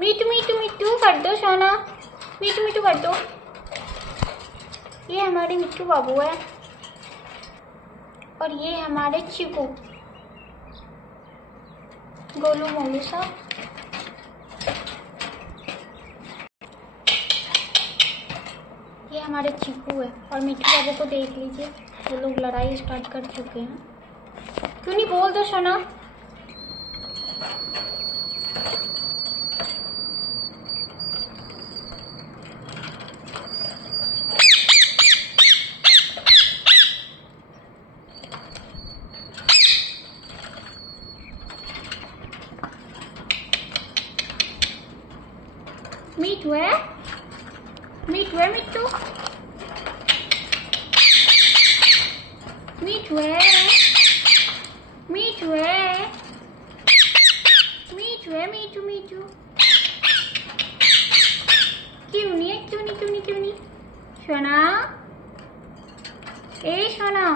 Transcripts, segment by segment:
मीठू मीठू मीठू कर दो सोना, मीठू मीठू कर दो। ये हमारे मिट्टू बाबू है और ये हमारे चिकू गोलू मोलू साहब। ये हमारे चिकू है और मिट्टू बाबू को देख लीजिए, वो लोग लड़ाई स्टार्ट कर चुके हैं। क्यों नहीं बोल दो सोना। मीठू है, मीठू है, मीठू मीठू है, मीठू है, मीठू है, मीठू मीठू। क्यों नहीं है, क्यों नहीं, क्यों नहीं, क्यों नहीं सोना, ए सोना।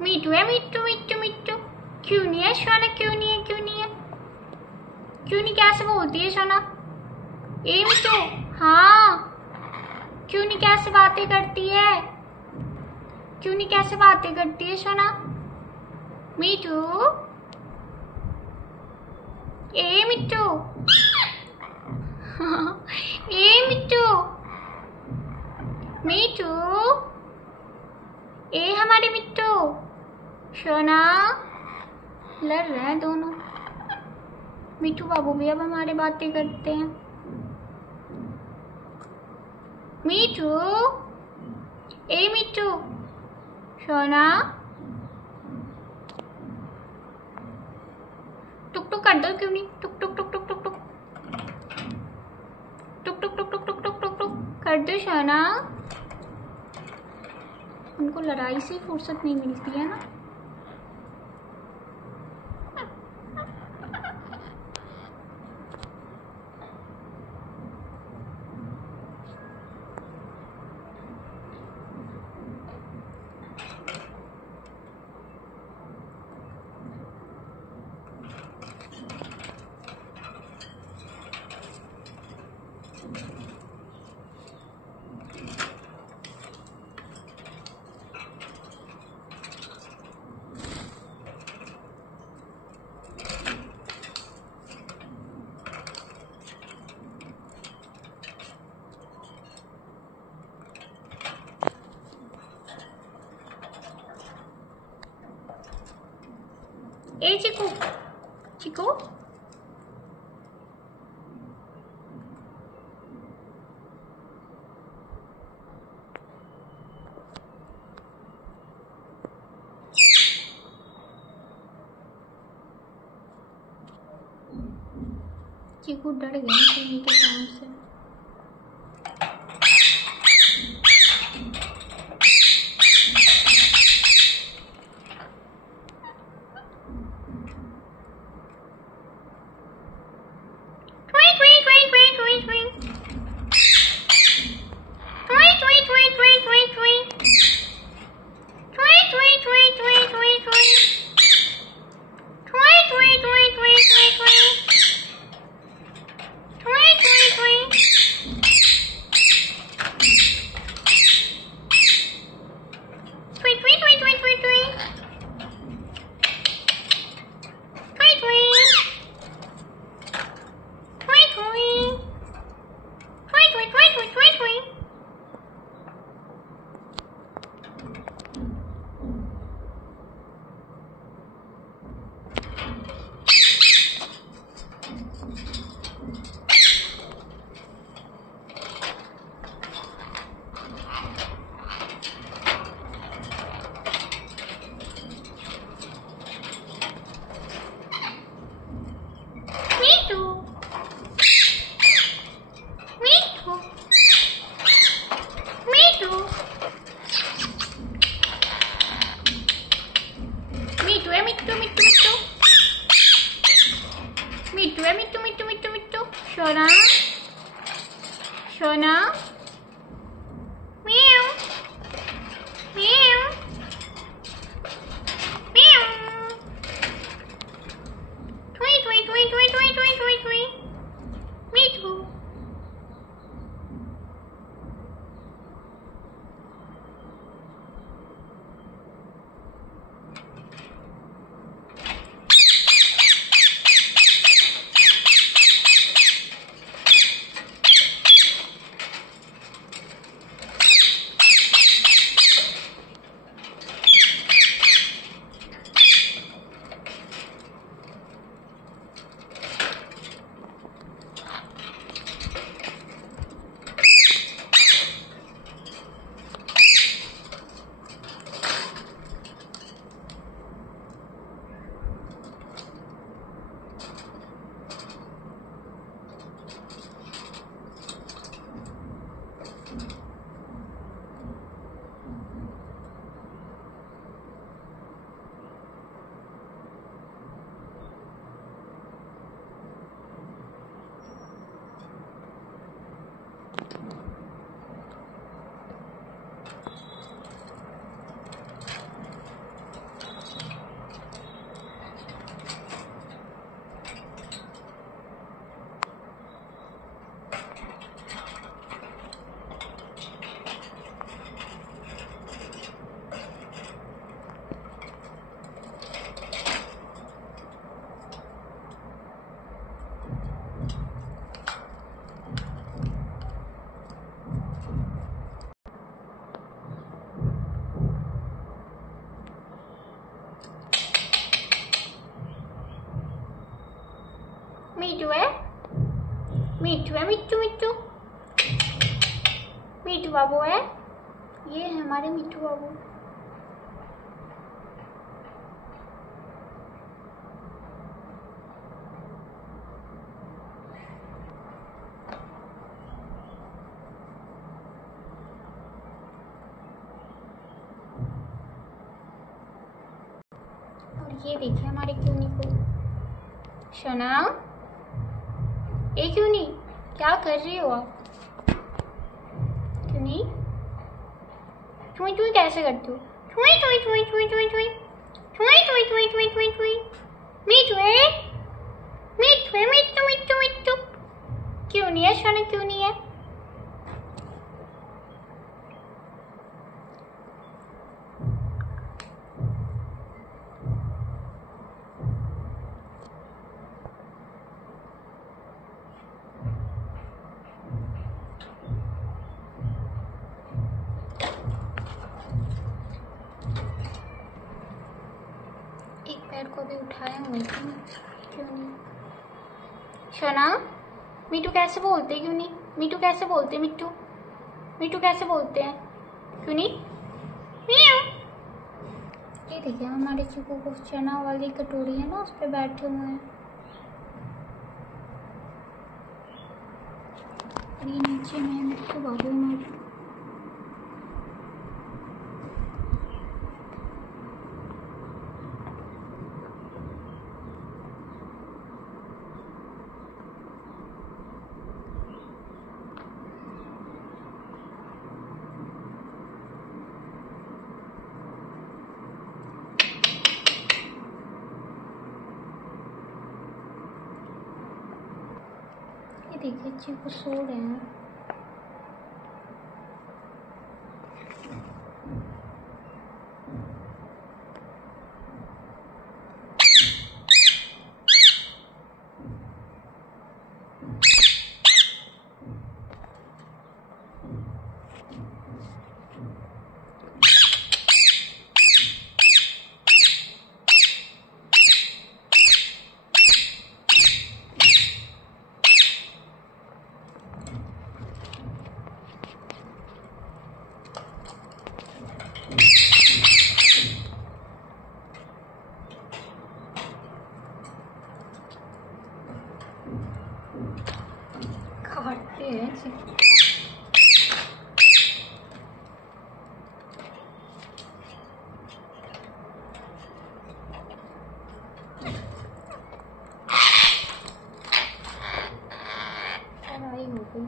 मीठू है, मीठू मीठू मीठू। क्यों नहीं है सोना, क्यों नहीं है, क्यों नहीं है, क्यों नहीं, कैसे बोलती है सोना? ए मीठू, हाँ क्यों नहीं, कैसे बातें करती है, क्यों नहीं, कैसे बातें करती है सोना? मीठू, ए मीठू, ए मीठू, मीठू, ए हमारे मिट्टू सोना। लड़ रहे हैं दोनों। मिट्टू बाबू भी अब हमारे बातें करते हैं। मिट्टू, ए मिट्टू सोना, टुक टुक कर दो, क्यों नहीं, टुक टुक टुक टुक टुक टुक टुक टुक टुक टुक टुक टुक टुक टुक कर दो सोना। शना, उनको लड़ाई से फुर्सत नहीं मिलती है ना। ए चिकू, चिकू चिकू डर गए चीनी के साउंड से। मिट्टू सोना सोना म्याऊ म्याऊ म्याऊ ट्वी ट्वी ट्वी ट्वी ट्वी ट्वी ट्वी ट्वी मिट्टू मिट्टू है मिट्टू है मिट्टू मिट्टू मिट्टू बाबू है ये है हमारे मिट्टू बाबू। ये देखिए हमारे क्यूनी को। शना, ए क्यूनी, क्या कर रही हो आप? क्यूनी, चुई चुई कैसे करती हो? चुई चुई चुई चुई चुई चुई चुई चुई चुई चुई चुई चुई। मिठू है, मिठू है, मिठू मिठू मिठू। क्यों नहीं है शना, क्यों नहीं है? एक पैर को भी उठाया हुआ है, क्यों नहीं? शना, मिठू कैसे बोलते हैं? क्यों नहीं? मिठू कैसे बोलते हैं? मिठू, मिठू कैसे बोलते हैं? क्यों नहीं? म्याऊ। ये देखिए हमारे चिकू को चना वाली कटोरी है ना, उस पे बैठे हुए हैं। ये नीचे में मिठू बाबू में। ये देखिए चिकू सो रहे हैं। काटते हैं लड़ाई हो गई।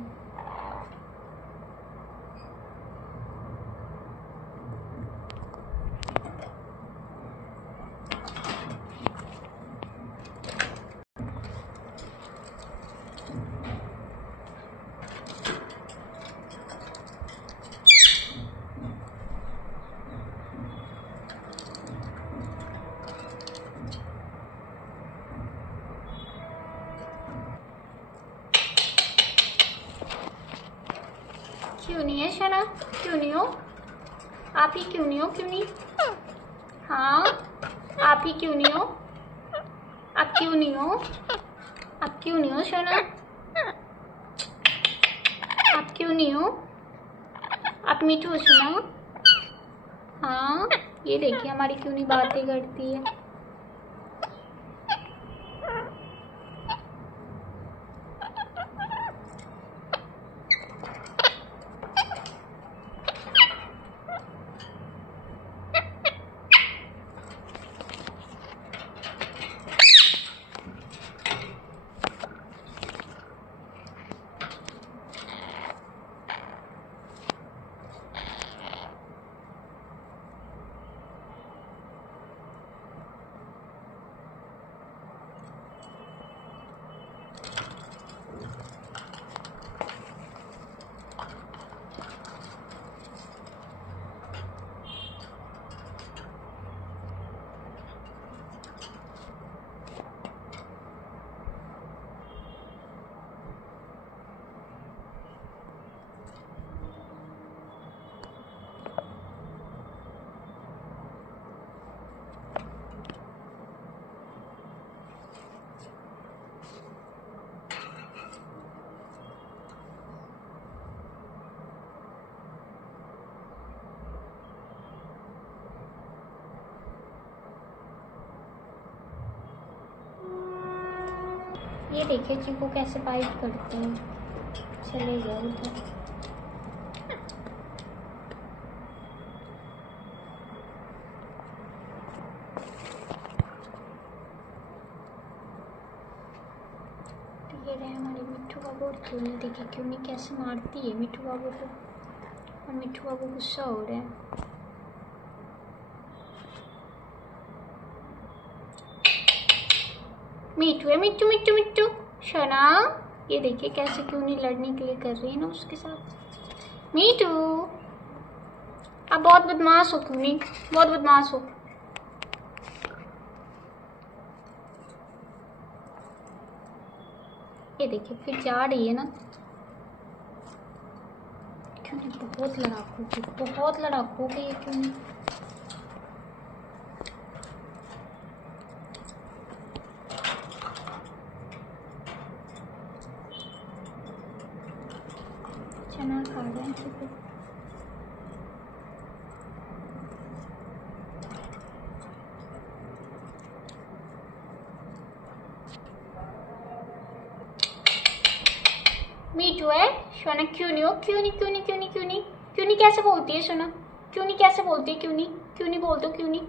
क्यों नहीं है शना? क्यों नहीं हो आप? ही क्यों नहीं हो? क्यों नहीं? हाँ, आप ही क्यों नहीं हो? आप क्यों नहीं हो? आप क्यों नहीं हो शना? आप क्यों नहीं हो? आप मिठू हो शना? हाँ, ये देखिए हमारी क्यों नहीं बातें करती है। ये देखिए चीकू कैसे बाइट करते हैं। चले गए उधर। देखिए क्यों नहीं कैसे मारती है मिट्टू बाबू को, और मिट्टू बाबू गुस्सा हो रहे हैं। मिट्टू है, मिट्टू मिट्टू मिट्टू शोना, ये देखिए कैसे क्यों नहीं लड़ने के लिए कर रही है ना उसके साथ। मिट्टू आप बहुत बदमाश हो, क्यों नहीं बहुत बदमाश हो। ये देखिए फिर जा रही है ना, क्यों नहीं बहुत लड़ाकू हो, बहुत लड़ाकू हो गई है क्यों नहीं। चना खा रहे हैं फिर मीठू है सोना, क्यों नहीं हो, क्यों नहीं क्यों नहीं क्यों नहीं क्यों नहीं क्यों नहीं कैसे बोलती है सोना, क्यों नहीं कैसे बोलती है, क्यों नहीं बोल दो, क्यों नहीं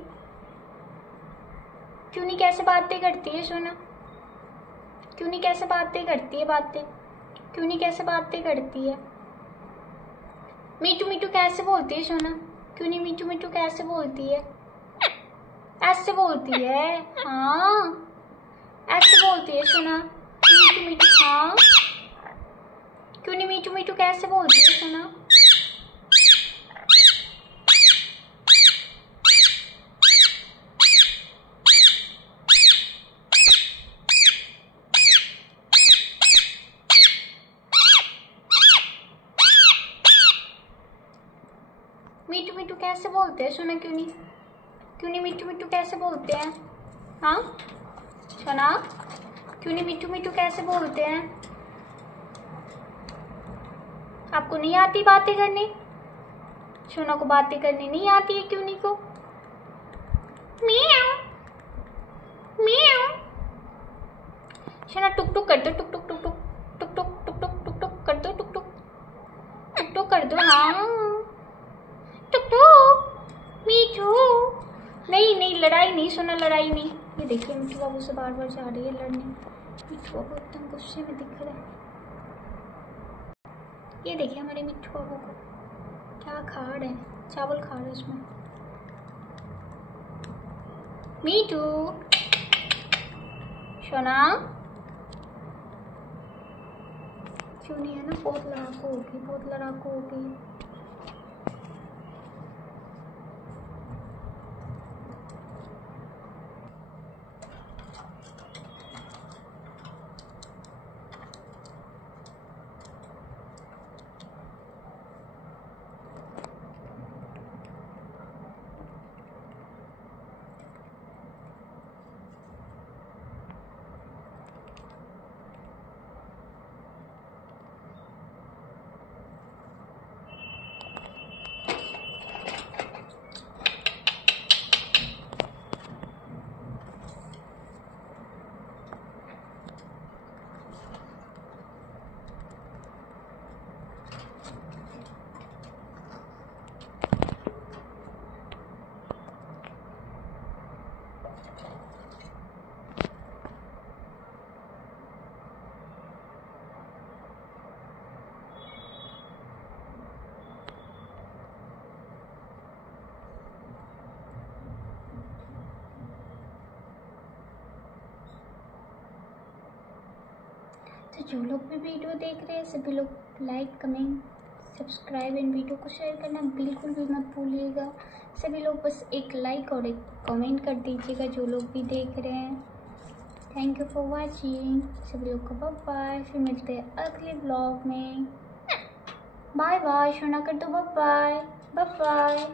कैसे बातें करती है सोना, क्यों नहीं कैसे बातें करती है, बातें क्यों नहीं कैसे बातें करती है। मीठू मीठू कैसे बोलती है सोना, क्यों नहीं मीठू मीठू कैसे बोलती है, ऐसे बोलती है, हाँ ऐसे बोलती है सोना, मीठू मीठू, हाँ क्यों नहीं मीठू मीठू कैसे बोलती है सोना। मीठू मीठू कैसे बोलते हैं सोना, क्यों नहीं मीठू मीठू कैसे बोलते हैं, हाँ सोना क्यों नहीं मीठू मीठू कैसे बोलते हैं। आपको नहीं आती बातें करनी, सोना को बातें करनी नहीं आती है क्यों नहीं को। म्याऊ म्याऊ सोना टुक टुक कर दो, टुक टुक टुक टुक टुक टुक टुक टुक टुक टुक कर दो, टुक टुक टुक टुक कर दो, हाँ टुक टुक मीठू। नहीं नहीं लड़ाई नहीं सोना, लड़ाई नहीं। ये देखिए मिठू बाबू से बार बार जा रही है लड़ने, मिठू बाबू एकदम गुस्से में दिख रहा है। ये देखिए हमारे मिठू बाबू को क्या खा रहे हैं, चावल खा रहे हैं उसमें। मीठू सोना क्यों नहीं है ना, बहुत लड़ाकू होगी, बहुत लड़ाकू होगी। तो जो लोग भी वीडियो देख रहे हैं सभी लोग like comment subscribe and video को शेयर करना बिल्कुल भी मत भूलिएगा। सभी लोग बस एक लाइक और एक कमेंट कर दीजिएगा जो लोग भी देख रहे हैं। Thank you for watching. सभी लोग को बाय बाय, फिर मिलते हैं अगले ब्लॉग में। बाय बाय सोना कर दो, बाय बाय बाय बाय।